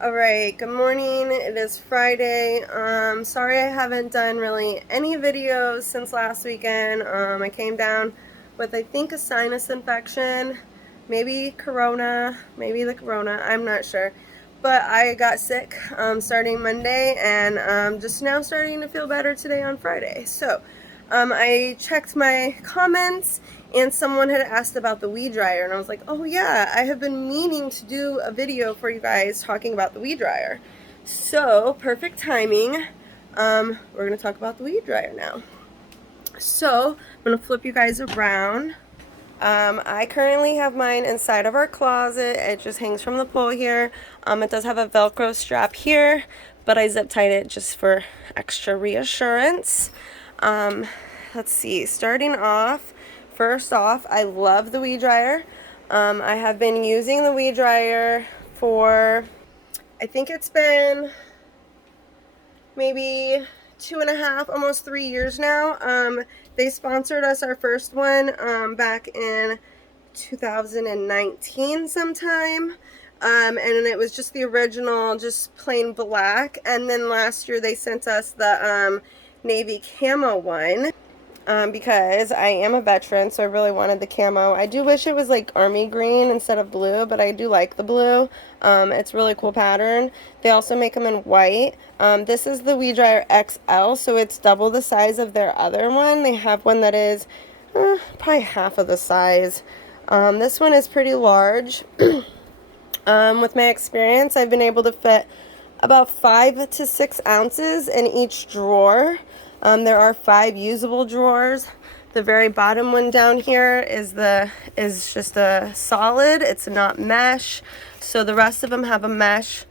Alright, good morning. It is Friday. Sorry I haven't done really any videos since last weekend. I came down with, I think, a sinus infection, maybe corona, maybe the corona, I'm not sure. But I got sick starting Monday, and just now starting to feel better today on Friday. So I checked my comments, and someone had asked about the weed dryer, and I was like, oh yeah, I have been meaning to do a video for you guys talking about the weed dryer. So perfect timing. We're going to talk about the weed dryer now. So I'm going to flip you guys around. I currently have mine inside of our closet. It just hangs from the pole here. It does have a Velcro strap here, but I zip tied it just for extra reassurance. Let's see, starting off, first off, I love the weed dryer. I have been using the weed dryer for, I think it's been maybe 2.5, almost 3 years now. They sponsored us our first one back in 2019 sometime. And it was just the original, just plain black. And then last year they sent us the navy camo one. Because I am a veteran, so I really wanted the camo. I do wish it was like army green instead of blue, but I do like the blue. It's a really cool pattern. They also make them in white. This is the WEDRYER XL, so it's double the size of their other one. They have one that is probably half of the size. This one is pretty large. With my experience, I've been able to fit about 5 to 6 ounces in each drawer. There are 5 usable drawers. The very bottom one down here is just a solid. It's not mesh. So the rest of them have a mesh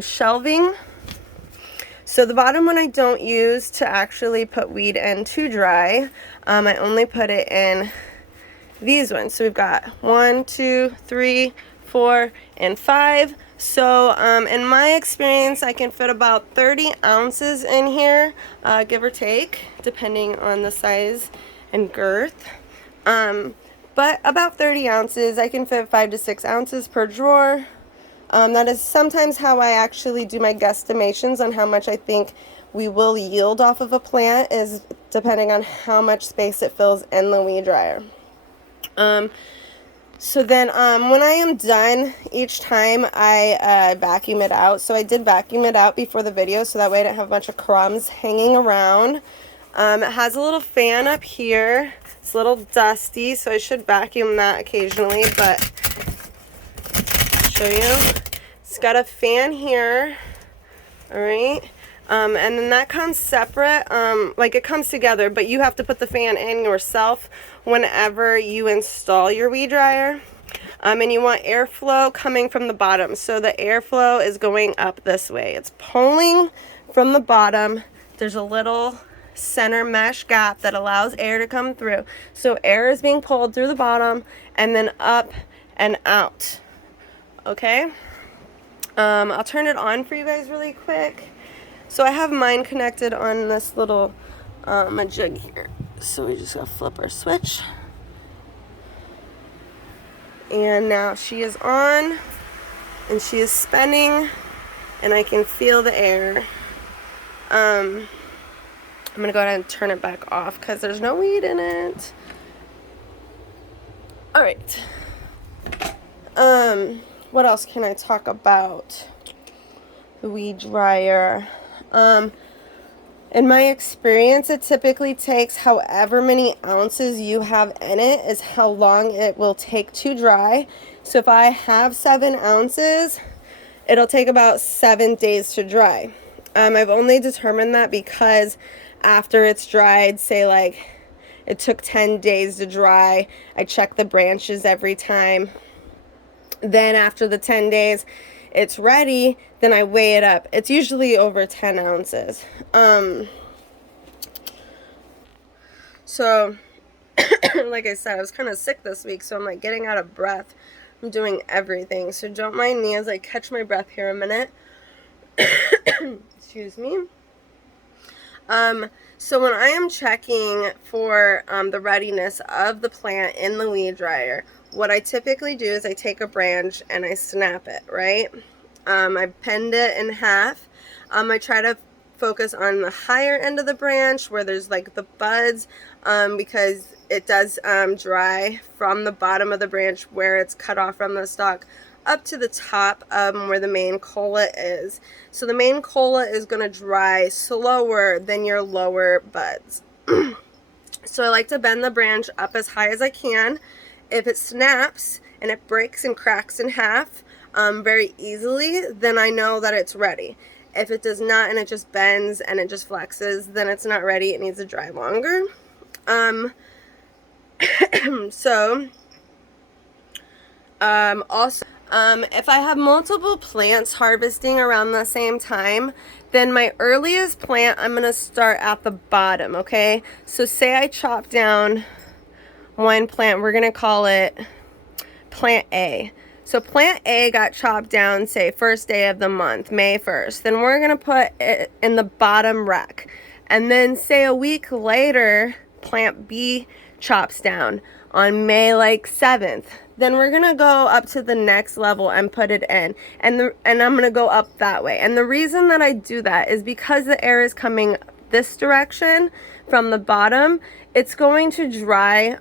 shelving. So the bottom one I don't use to actually put weed in to dry. I only put it in these ones. So we've got 1, 2, 3, 4, and 5. So in my experience, I can fit about 30 ounces in here, give or take, depending on the size and girth. But about 30 ounces, I can fit 5 to 6 ounces per drawer. That is sometimes how I actually do my guesstimations on how much I think we will yield off of a plant, is depending on how much space it fills in the weed dryer. So then when I am done, each time I vacuum it out. So I did vacuum it out before the video, so that way I didn't have a bunch of crumbs hanging around. It has a little fan up here. It's a little dusty, so I should vacuum that occasionally, but I'll show you. It's got a fan here. Alright. And then that comes separate, like it comes together, but you have to put the fan in yourself whenever you install your weed dryer. And you want airflow coming from the bottom. So the airflow is going up this way. It's pulling from the bottom. There's a little center mesh gap that allows air to come through. So air is being pulled through the bottom and then up and out. Okay? I'll turn it on for you guys really quick. So I have mine connected on this little jig here. So we just gotta flip our switch. And now she is on, and she is spinning, and I can feel the air. I'm gonna go ahead and turn it back off because there's no weed in it. Alright. What else can I talk about? The weed dryer. In my experience, it typically takes however many ounces you have in it is how long it will take to dry. So if I have 7 ounces, it'll take about 7 days to dry. I've only determined that because after it's dried, say like it took 10 days to dry, I check the branches every time. Then after the 10 days, it's ready, then I weigh it up. It's usually over 10 ounces. So, like I said, I was kind of sick this week, so I'm like getting out of breath. I'm doing everything. So don't mind me as I catch my breath here a minute. Excuse me. So when I am checking for the readiness of the plant in the weed dryer, what I typically do is I take a branch and I snap it, right? I've pinned it in half. I try to focus on the higher end of the branch where there's like the buds, because it does dry from the bottom of the branch where it's cut off from the stalk up to the top, where the main cola is. So the main cola is going to dry slower than your lower buds. So I like to bend the branch up as high as I can. If it snaps and it breaks and cracks in half very easily, then I know that it's ready. If it does not and it just bends and it just flexes, then it's not ready. It needs to dry longer. Also, if I have multiple plants harvesting around the same time, then my earliest plant, I'm going to start at the bottom, okay? So say I chop down one plant, we're going to call it plant A. So plant A got chopped down, say, first day of the month, May 1st. Then we're going to put it in the bottom rack. And then say a week later, plant B chops down on May like 7th. Then we're going to go up to the next level and put it in. And I'm going to go up that way. And the reason that I do that is because the air is coming this direction from the bottom, it's going to dry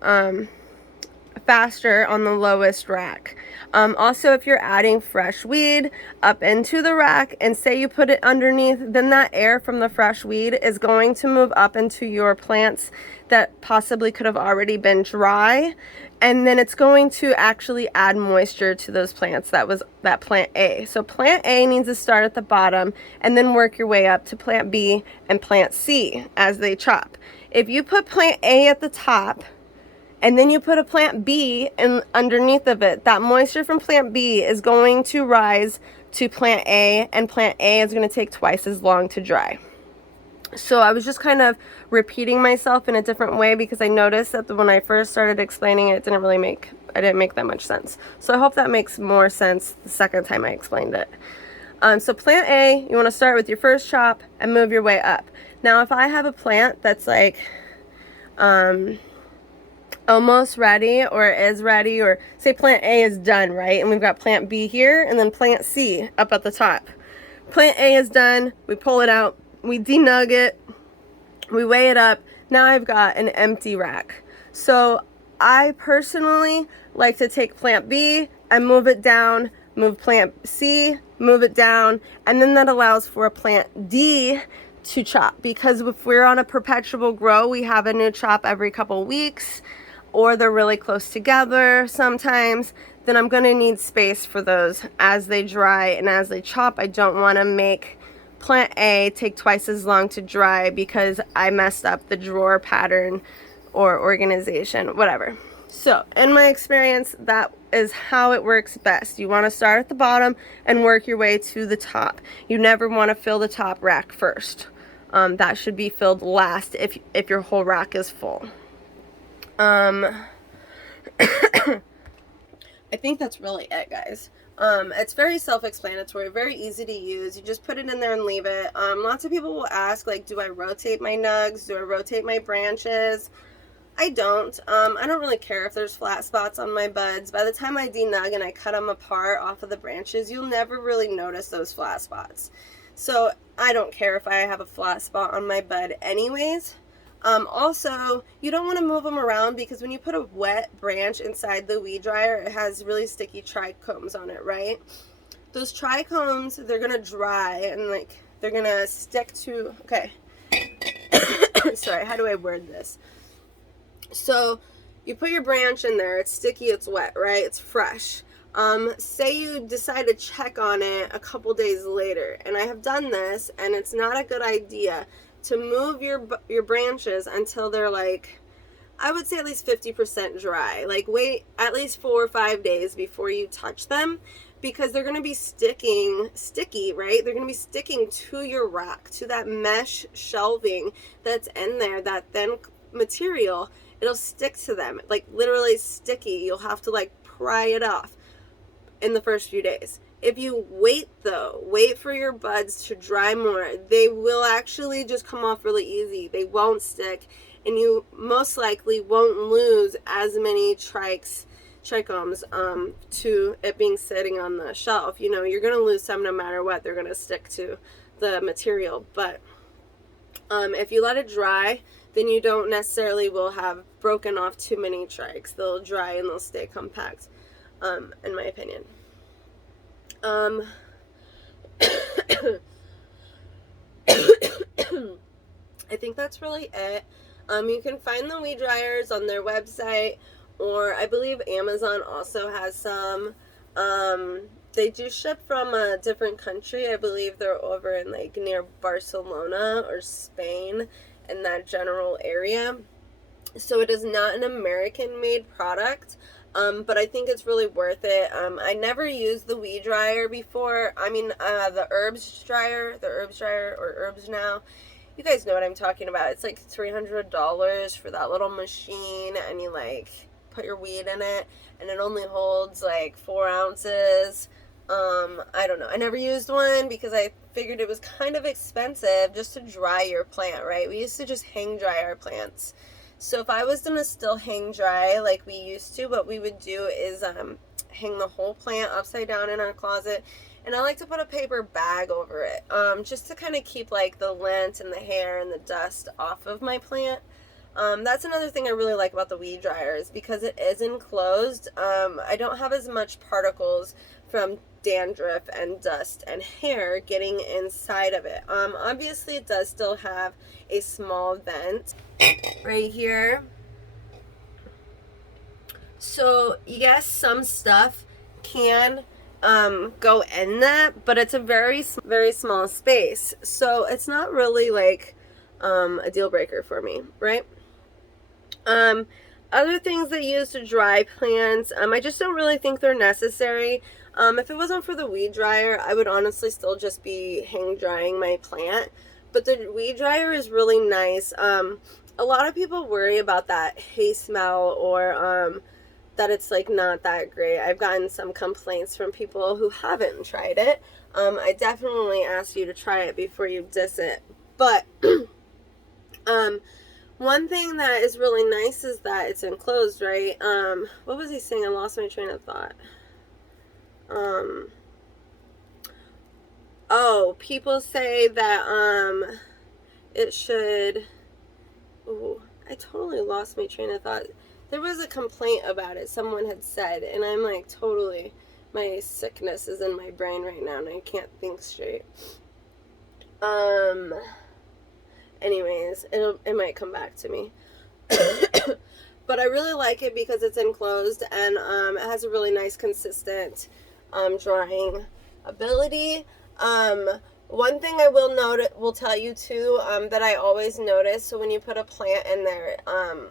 faster on the lowest rack. Also, if you're adding fresh weed up into the rack and say you put it underneath, then that air from the fresh weed is going to move up into your plants that possibly could have already been dry, and then it's going to actually add moisture to those plants. That plant A. So plant A needs to start at the bottom and then work your way up to plant B and plant C as they chop. If you put plant A at the top and then you put a plant B in underneath of it, that moisture from plant B is going to rise to plant A, and plant A is going to take twice as long to dry. So I was just kind of repeating myself in a different way because I noticed that when I first started explaining it, I didn't make that much sense. So I hope that makes more sense the second time I explained it. So plant A, you want to start with your first chop and move your way up. Now if I have a plant that's like almost ready or is ready, or say plant A is done, right? And we've got plant B here and then plant C up at the top. Plant A is done, we pull it out, we denug it, we weigh it up. Now I've got an empty rack. So I personally like to take plant B and move it down, move plant C, move it down, and then that allows for a plant D to chop, because if we're on a perpetual grow, we have a new chop every couple weeks, or they're really close together sometimes, then I'm going to need space for those as they dry and as they chop. I don't want to make plant A take twice as long to dry because I messed up the drawer pattern or organization, whatever. So in my experience, that is how it works best. You want to start at the bottom and work your way to the top. You never want to fill the top rack first. That should be filled last if your whole rack is full. I think that's really it, guys. It's very self-explanatory, very easy to use. You just put it in there and leave it. Lots of people will ask, like, do I rotate my nugs? Do I rotate my branches? I don't. I don't really care if there's flat spots on my buds. By the time I denug and I cut them apart off of the branches, you'll never really notice those flat spots. So I don't care if I have a flat spot on my bud anyways. Also, you don't want to move them around because when you put a wet branch inside the weed dryer, it has really sticky trichomes on it, right? Those trichomes, they're going to dry and like they're going to stick to, okay, sorry, how do I word this? So you put your branch in there, it's sticky, it's wet, right? It's fresh. Say you decide to check on it a couple days later, and I have done this, and it's not a good idea to move your branches until they're like, I would say at least 50% dry. Like wait at least 4 or 5 days before you touch them, because they're going to be sticky, right? They're going to be sticking to your rack, to that mesh shelving that's in there, that thin material. It'll stick to them, like literally sticky. You'll have to like pry it off in the first few days. If you wait though, wait for your buds to dry more, they will actually just come off really easy. They won't stick, and you most likely won't lose as many trikes trichomes to it being sitting on the shelf. You know, you're going to lose some no matter what. They're going to stick to the material. But if you let it dry, then you don't necessarily will have broken off too many trikes. They'll dry and they'll stay compact, in my opinion. I think that's really it. You can find the weed dryers on their website, or I believe Amazon also has some. They do ship from a different country. I believe they're over in like near Barcelona or Spain, in that general area. So it is not an American made product, but I think it's really worth it. I never used the weed dryer before. I mean, the herbs dryer or herbs now. You guys know what I'm talking about. It's like $300 for that little machine, and you like put your weed in it, and it only holds like 4 ounces. I don't know. I never used one because I figured it was kind of expensive just to dry your plant, right? We used to just hang dry our plants. So if I was going to still hang dry like we used to, what we would do is hang the whole plant upside down in our closet. And I like to put a paper bag over it, just to kind of keep like the lint and the hair and the dust off of my plant. That's another thing I really like about the weed dryer, is because it is enclosed. I don't have as much particles from dandruff and dust and hair getting inside of it. Obviously it does still have a small vent right here. So yes, some stuff can go in that, but it's a very small space, so it's not really like a deal breaker for me, right? Other things that use to dry plants, I just don't really think they're necessary. If it wasn't for the weed dryer, I would honestly still just be hang drying my plant, but the weed dryer is really nice. A lot of people worry about that hay smell, or that it's like not that great. I've gotten some complaints from people who haven't tried it. I definitely ask you to try it before you diss it. But one thing that is really nice is that it's enclosed, right? What was he saying? I lost my train of thought. Oh, people say that it should. Ooh, I totally lost my train of thought. There was a complaint about it, someone had said, and I'm like, totally, my sickness is in my brain right now and I can't think straight. Anyways, it might come back to me. But I really like it because it's enclosed, and it has a really nice consistent drying ability. One thing I will tell you too, that I always notice, so when you put a plant in there,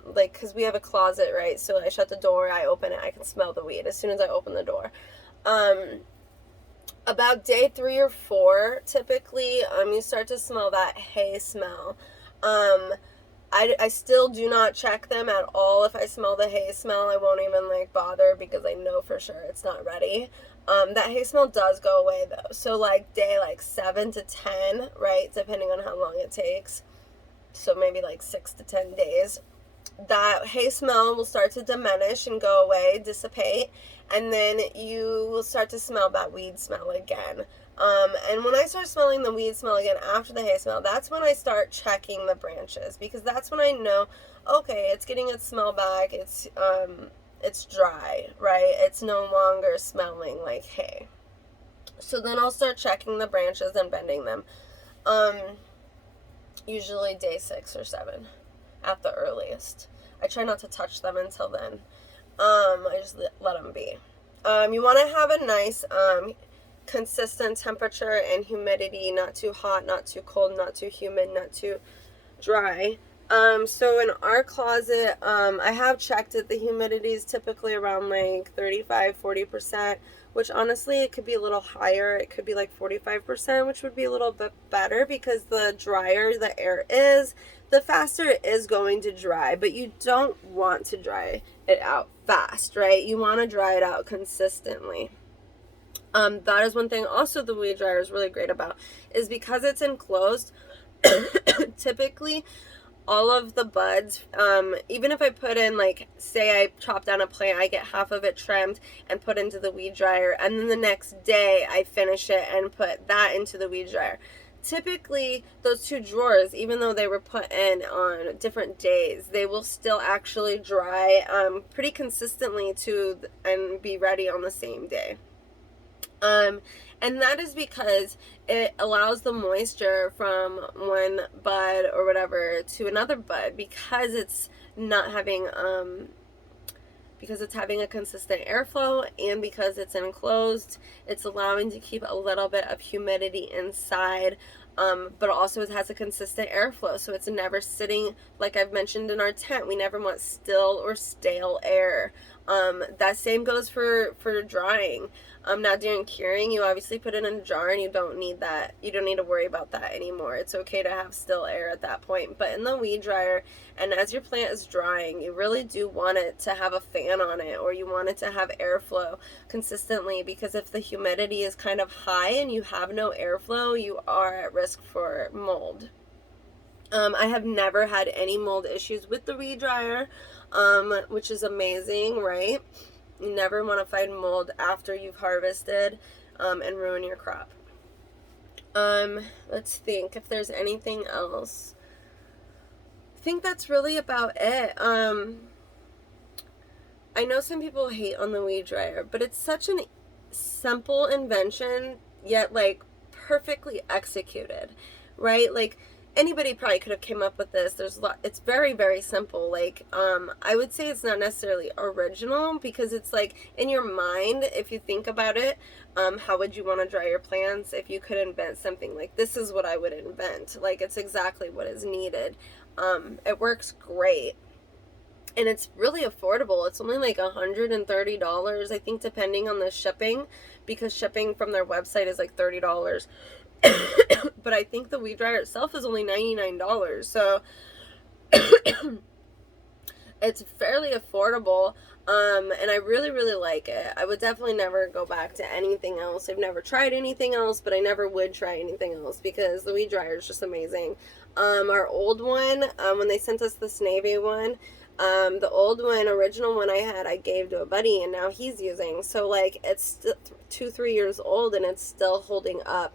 like, because we have a closet, right, so I shut the door, I open it, I can smell the weed as soon as I open the door. About day 3 or 4, typically, you start to smell that hay smell. I still do not check them at all. If I smell the hay smell, I won't even like bother, because I know for sure it's not ready. That hay smell does go away though. So like day like 7 to 10, right, depending on how long it takes. So maybe like 6 to 10 days. That hay smell will start to diminish and go away, dissipate, and then you will start to smell that weed smell again. And when I start smelling the weed smell again after the hay smell, that's when I start checking the branches, because that's when I know, okay, it's getting its smell back, it's dry, right? It's no longer smelling like hay. So then I'll start checking the branches and bending them. Usually day 6 or 7 at the earliest. I try not to touch them until then. I just let them be. You want to have a nice consistent temperature and humidity, not too hot, not too cold, not too humid, not too dry. So in our closet, I have checked it. The humidity is typically around like 35-40%, which honestly it could be a little higher. It could be like 45%, which would be a little bit better, because the drier the air is, the faster it is going to dry. But you don't want to dry it out fast, right? You want to dry it out consistently. That is one thing also the weed dryer is really great about, is because it's enclosed. Typically all of the buds, even if I put in, like, say I chop down a plant, I get half of it trimmed and put into the weed dryer, and then the next day I finish it and put that into the weed dryer. Typically, those two drawers, even though they were put in on different days, they will still actually dry pretty consistently and be ready on the same day. And that is because it allows the moisture from one bud or whatever to another bud, because it's not having because it's having a consistent airflow, and because it's enclosed, it's allowing to keep a little bit of humidity inside, but also it has a consistent airflow, so it's never sitting, like I've mentioned in our tent, we never want still or stale air. That same goes for drying. Now during curing, you obviously put it in a jar and you don't need that. You don't need to worry about that anymore. It's okay to have still air at that point. But in the weed dryer, and as your plant is drying, you really do want it to have a fan on it, or you want it to have airflow consistently, because if the humidity is kind of high and you have no airflow, you are at risk for mold. I have never had any mold issues with the weed dryer, which is amazing, right? You never want to find mold after you've harvested and ruin your crop. Let's think if there's anything else. I think that's really about it. I know some people hate on the weed dryer, but it's such a simple invention, yet like perfectly executed, right? Like, anybody probably could have came up with this. It's very, very simple. Like, I would say it's not necessarily original, because it's like in your mind, if you think about it, how would you want to dry your plants if you could invent something like this? Is what I would invent. Like, it's exactly what is needed. It works great. And it's really affordable. It's only like $130, I think, depending on the shipping, because shipping from their website is like $30. But I think the weed dryer itself is only $99, so it's fairly affordable, and I really, really like it. I would definitely never go back to anything else. I've never tried anything else, but I never would try anything else, because the weed dryer is just amazing. Our old one, when they sent us this navy one, the old one, original one I gave to a buddy, and now he's using. So, like, it's 2-3 years old, and it's still holding up.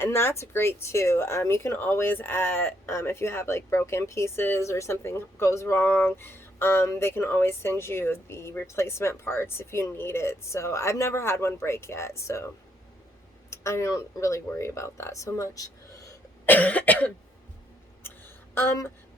And that's great too. You can always add, if you have like broken pieces or something goes wrong, they can always send you the replacement parts if you need it. So I've never had one break yet, so I don't really worry about that so much. But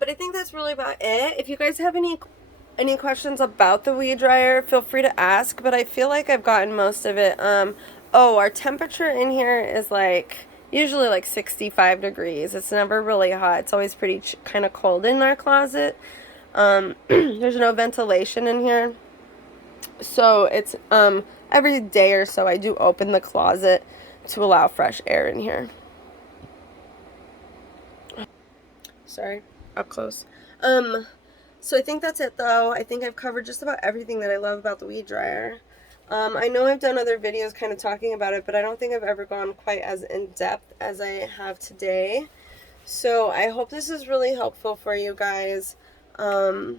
I think that's really about it. If you guys have any questions about the weed dryer, feel free to ask, but I feel like I've gotten most of it. Oh, our temperature in here is like usually like 65 degrees. It's never really hot. It's always pretty kind of cold in our closet. There's no ventilation in here, so it's every day or so I do open the closet to allow fresh air in here. Sorry, up close. So I think that's it though. I think I've covered just about everything that I love about the weed dryer. I know I've done other videos kind of talking about it, but I don't think I've ever gone quite as in-depth as I have today. So I hope this is really helpful for you guys. It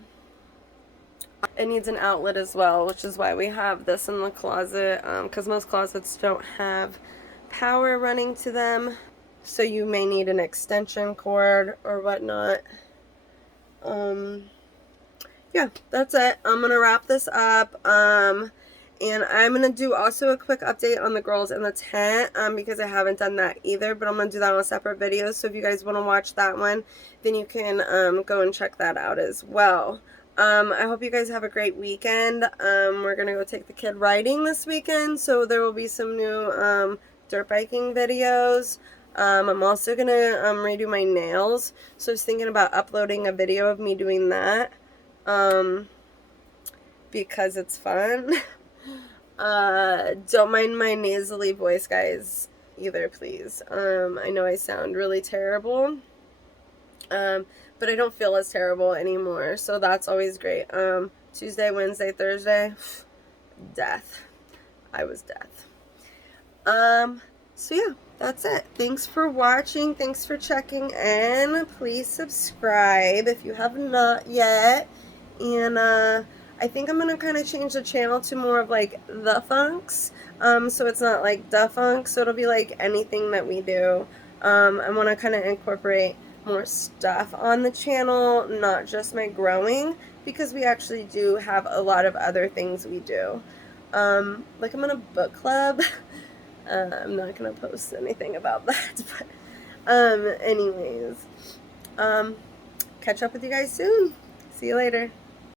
needs an outlet as well, which is why we have this in the closet, because most closets don't have power running to them. So you may need an extension cord or whatnot. Yeah, that's it. I'm going to wrap this up. And I'm going to do also a quick update on the girls in the tent, because I haven't done that either, but I'm going to do that on a separate video. So if you guys want to watch that one, then you can go and check that out as well. I hope you guys have a great weekend. We're going to go take the kid riding this weekend, so there will be some new dirt biking videos. I'm also going to redo my nails, so I was thinking about uploading a video of me doing that, because it's fun. Don't mind my nasally voice, guys, either, please. I know I sound really terrible, but I don't feel as terrible anymore, so that's always great. Tuesday, Wednesday, Thursday, death. I was death. So yeah, that's it. Thanks for watching. Thanks for checking in. Please subscribe if you have not yet. And I think I'm gonna kind of change the channel to more of like the funks. So it's not like the funk. So it'll be like anything that we do. I want to kind of incorporate more stuff on the channel, not just my growing, because we actually do have a lot of other things we do. Like I'm in a book club. I'm not gonna post anything about that, but anyways, catch up with you guys soon. See you later.